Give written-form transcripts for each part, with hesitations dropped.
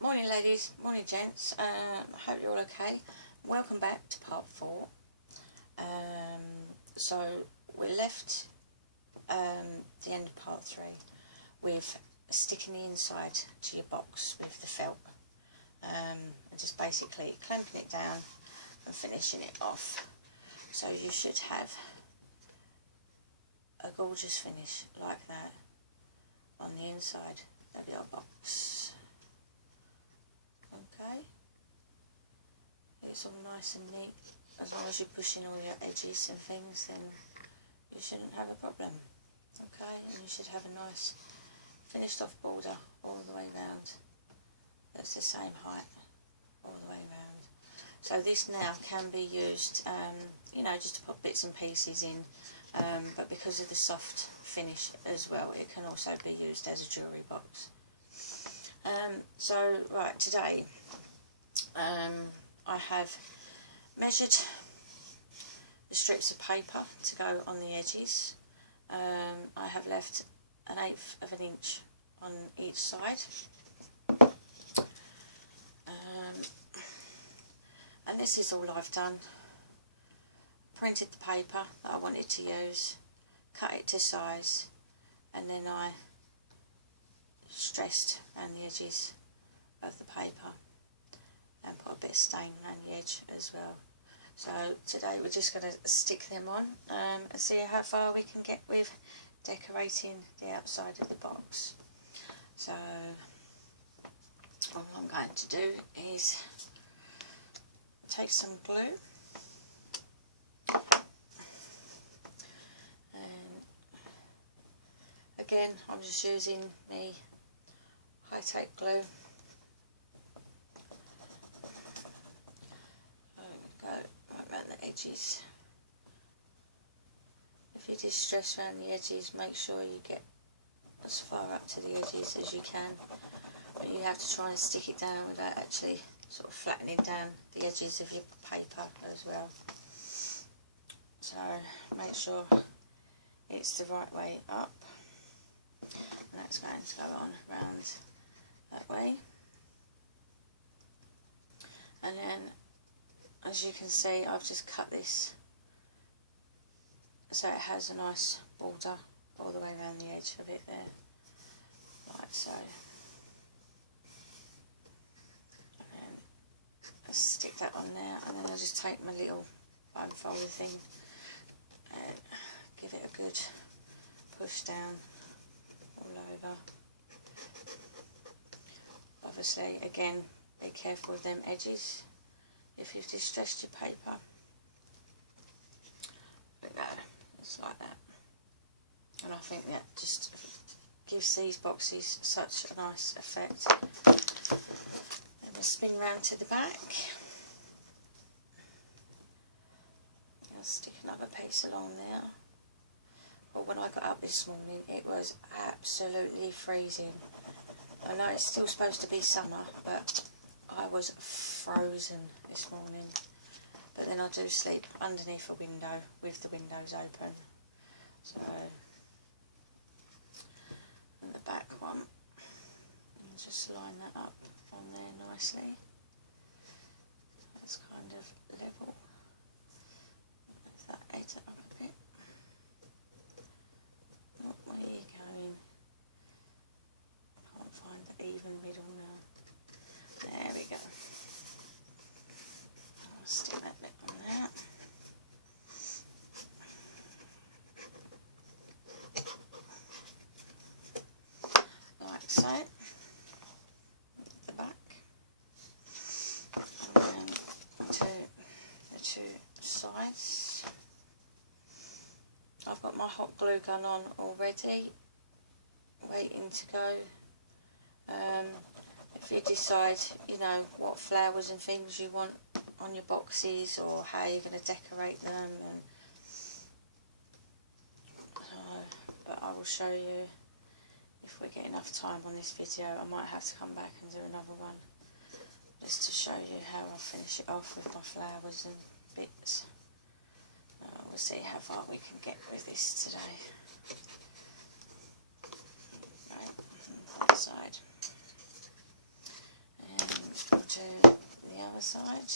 Morning ladies, morning gents, I hope you're all okay. Welcome back to part 4. So we left the end of part 3 with sticking the inside to your box with the felt, and just basically clamping it down and finishing it off. So you should have a gorgeous finish like that on the inside of your box. Okay, it's all nice and neat. As long as you're pushing all your edges and things, then you shouldn't have a problem. Okay, and you should have a nice finished off border all the way round. That's the same height all the way round. So this now can be used, you know, just to put bits and pieces in, but because of the soft finish as well, it can also be used as a jewellery box. So right, today I have measured the strips of paper to go on the edges. I have left 1/8 of an inch on each side, and this is all I've done. Printed the paper that I wanted to use, cut it to size, and then I stressed around the edges of the paper and put a bit of stain around the edge as well. So today we're just going to stick them on and see how far we can get with decorating the outside of the box. So all I'm going to do is take some glue and again I'm just using the high-tech glue. Go right around the edges. If you just stress around the edges, make sure you get as far up to the edges as you can, but you have to try and stick it down without actually sort of flattening down the edges of your paper as well. So make sure it's the right way up, and that's going to go on round that way. And then, as you can see, I've just cut this so it has a nice border all the way around the edge of it there, like so. And then I'll stick that on there, and then I'll just take my little bone folder thing and give it a good push down all over. Obviously, again, be careful with them edges if you've distressed your paper. But no, it's like that. And I think that just gives these boxes such a nice effect. Then we'll spin round to the back. I'll stick another piece along there. Well, when I got up this morning, it was absolutely freezing. I know it's still supposed to be summer, but I was frozen this morning. But then I do sleep underneath a window with the windows open. So, and the back one, and just line that up on there nicely. That's kind of level. That edge up a bit. Oh, where are you going? I can't find the even middle now. There we go. I'll stick that bit on there. Like so. The back. And then to the two sides. I've got my hot glue gun on already, waiting to go. If you decide, you know, what flowers and things you want on your boxes or how you're going to decorate them, and but I will show you if we get enough time on this video. I might have to come back and do another one just to show you how I'll finish it off with my flowers and bits. We'll see how far we can get with this today. Right, that side. to the other side.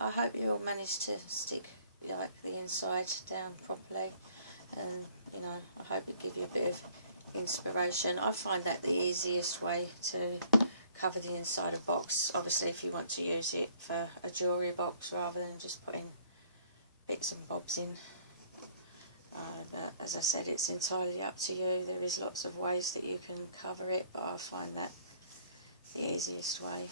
I hope you all managed to stick like the inside down properly, and you know, I hope it give you a bit of inspiration. I find that the easiest way to cover the inside of a box, obviously if you want to use it for a jewellery box rather than just putting bits and bobs in. But as I said, it's entirely up to you. There is lots of ways that you can cover it, but I find that the easiest way.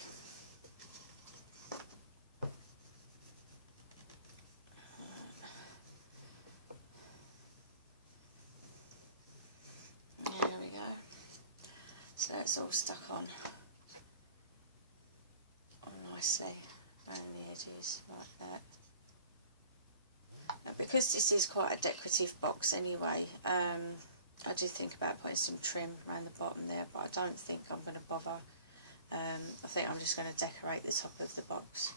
There we go. So that's all stuck on nicely around the edges like that. Because this is quite a decorative box anyway, I did think about putting some trim around the bottom there, but I don't think I'm going to bother. I think I'm just going to decorate the top of the box.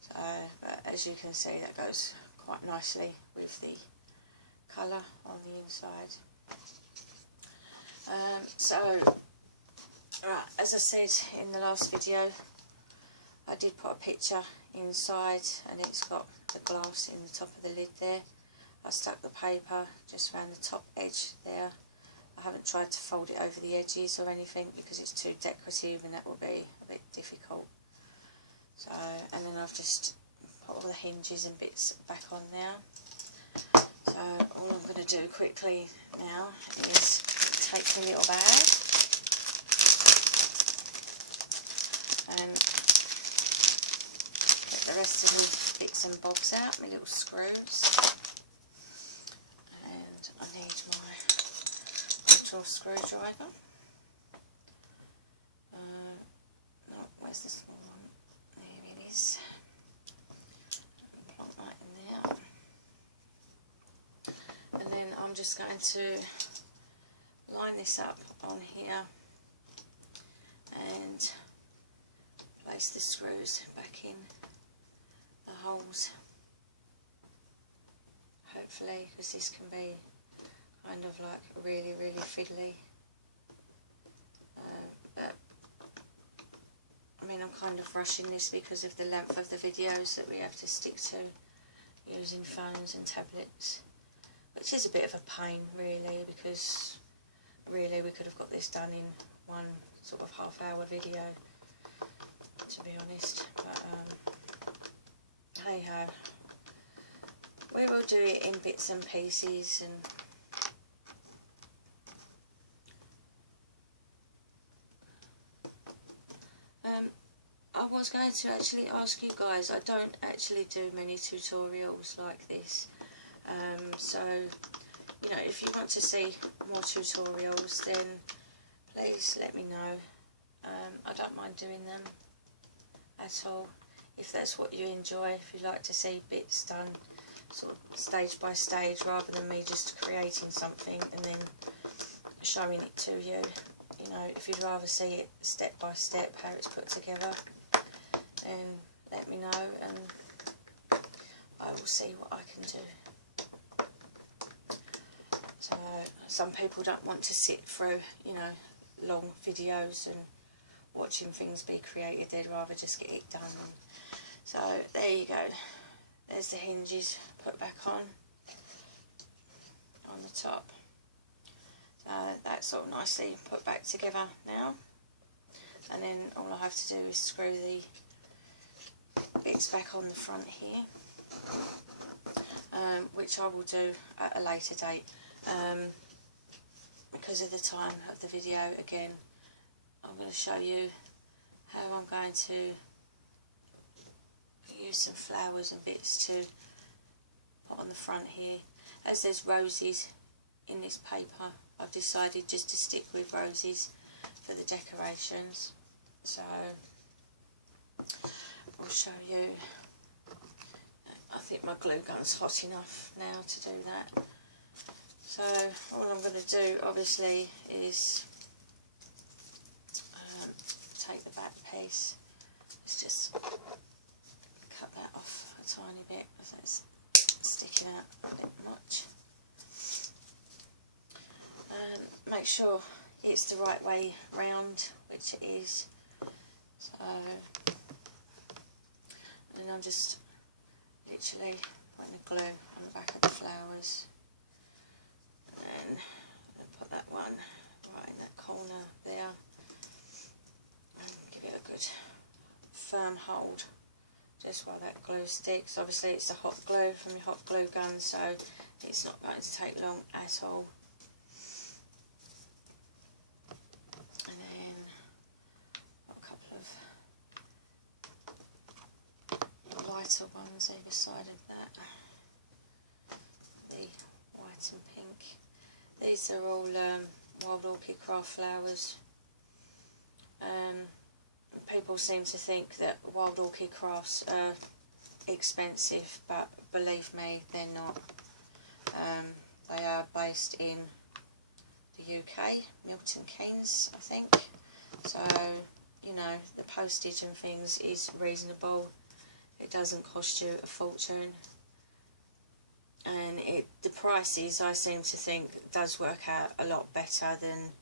So, but as you can see, that goes quite nicely with the colour on the inside. Right, as I said in the last video, I did put a picture inside, and it's got the glass in the top of the lid there. I stuck the paper just around the top edge there. I haven't tried to fold it over the edges or anything because it's too decorative and that will be a bit difficult. So, and then I've just put all the hinges and bits back on now. So all I'm going to do quickly now is take my little bag and get the rest of the bits and bobs out, my little screws. And I need my little screwdriver. No, where's the small one? There it is. Plonk that in there. And then I'm just going to line this up on here and place the screws back in the holes, hopefully, because this can be kind of like really fiddly, but I mean, I'm kind of rushing this because of the length of the videos that we have to stick to using phones and tablets, which is a bit of a pain really, because really we could have got this done in one sort of half-hour video, to be honest. But hey ho, we will do it in bits and pieces. And I was going to actually ask you guys, I don't actually do many tutorials like this, so you know, if you want to see more tutorials, then please let me know. I don't mind doing them at all, if that's what you enjoy, if you like to see bits done sort of stage by stage rather than me just creating something and then showing it to you. You know, if you'd rather see it step by step how it's put together, then let me know and I will see what I can do. So some people don't want to sit through, you know, long videos and watching things be created. They'd rather just get it done. So there you go. There's the hinges put back on the top. That's all nicely put back together now, and then all I have to do is screw the bits back on the front here, which I will do at a later date. Because of the time of the video, again, I'm going to show you how I'm going to use some flowers and bits to put on the front here. As there's roses in this paper, I've decided just to stick with roses for the decorations. So I'll show you. I think my glue gun's hot enough now to do that. So all I'm going to do obviously is take the back piece. Let's just cut that off a tiny bit because it's sticking out a bit much. make sure it's the right way round, which it is. So, and I'm just literally putting the glue on the back of the flowers, and then I'll put that one right in that corner there, and give it a good firm hold just while that glue sticks. Obviously it's a hot glue from your hot glue gun, so it's not going to take long at all. And then a couple of lighter ones either side of that, the white and pink. These are all Wild Orchid Craft flowers. People seem to think that Wild Orchid Crafts are expensive, but believe me, they're not. They are based in the UK, Milton Keynes, I think. So, you know, the postage and things is reasonable. It doesn't cost you a fortune. And the prices, I seem to think, does work out a lot better than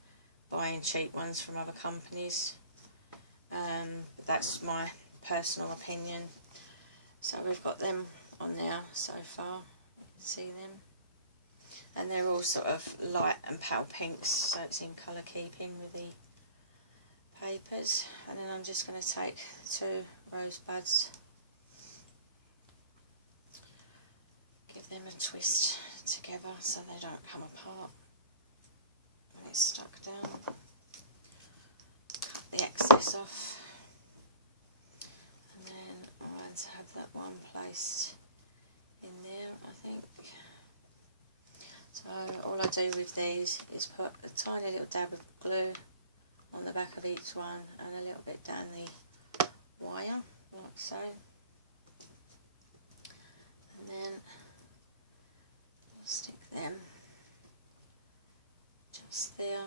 buying cheap ones from other companies. That's my personal opinion. So we've got them on there so far, you can see them. And they're all sort of light and pale pinks, so it's in colour keeping with the papers. And then I'm just going to take 2 rosebuds, give them a twist together so they don't come apart when it's stuck down. Cut the excess off, and then I'm going to have that one placed in there, I think. So all I do with these is put a tiny little dab of glue on the back of each one and a little bit down the wire, like so. And then stick them just there,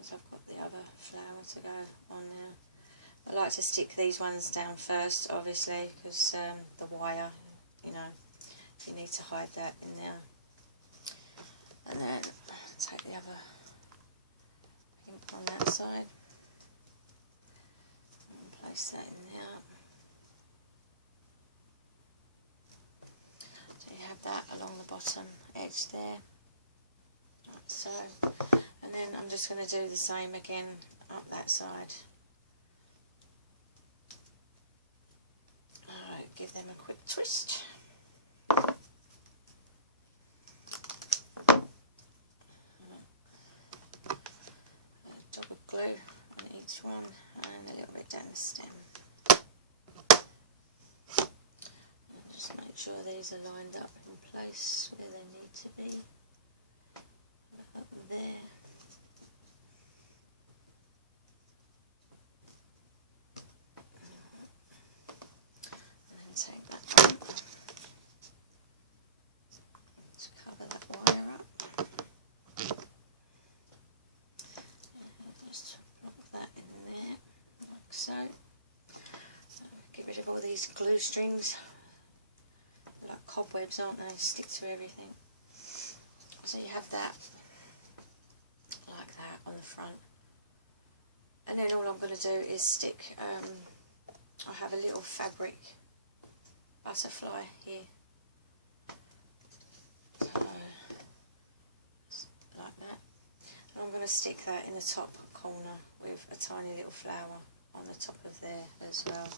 as I've got the other flower to go on there. I like to stick these ones down first, obviously, because the wire, you know, you need to hide that in there. And then take the other pink on that side and place that in there. So you have that along the bottom edge there, like so. And then I'm just going to do the same again up that side. Alright, give them a quick twist. Glue on each one and a little bit down the stem. And just make sure these are lined up in place where they need to be. Up there. And then take that one to cover that wire up. So, get rid of all these glue strings. They're like cobwebs, aren't they? Stick to everything. So you have that like that on the front. And then all I'm going to do is stick, I have a little fabric butterfly here. So, like that. And I'm going to stick that in the top corner with a tiny little flower on the top of there as well.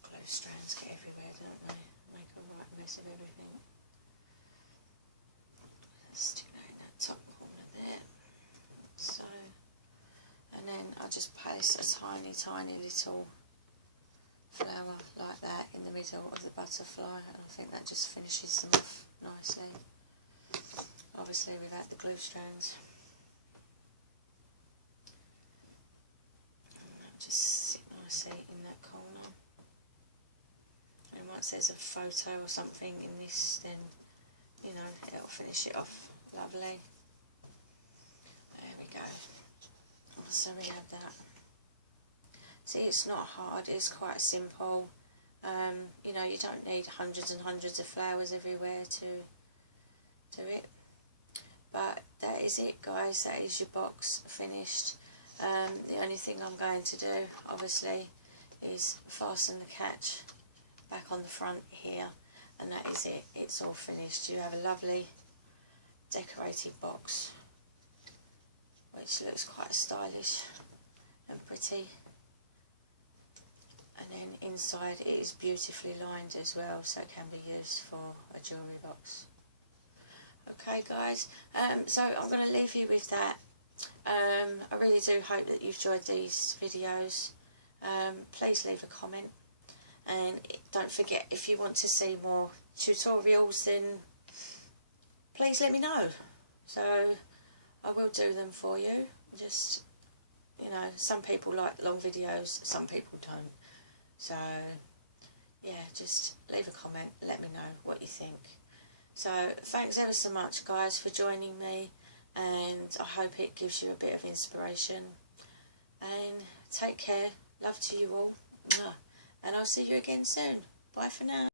Glue strands get everywhere, don't they? Make a right mess of everything. Stick that in that top corner there, so. And then I'll just place a tiny, tiny little flower like that in the middle of the butterfly, and I think that just finishes them off nicely. Obviously without the glue strands. And just sit nicely in that corner. And once there's a photo or something in this, then, you know, it'll finish it off lovely. There we go. So we have that. See, it's not hard, it's quite simple. You know, you don't need hundreds and hundreds of flowers everywhere to do it. But that is it, guys. That is your box finished. The only thing I'm going to do, obviously, is fasten the catch back on the front here, and that is it. It's all finished. You have a lovely decorated box, which looks quite stylish and pretty. And then inside it is beautifully lined as well, so it can be used for a jewellery box. Okay, guys, so I'm going to leave you with that. I really do hope that you've enjoyed these videos. Please leave a comment, and don't forget, if you want to see more tutorials, then please let me know. So I will do them for you. Just, you know, some people like long videos, some people don't. So yeah, just leave a comment, let me know what you think. So thanks ever so much, guys, for joining me, and I hope it gives you a bit of inspiration. And take care. Love to you all. And I'll see you again soon. Bye for now.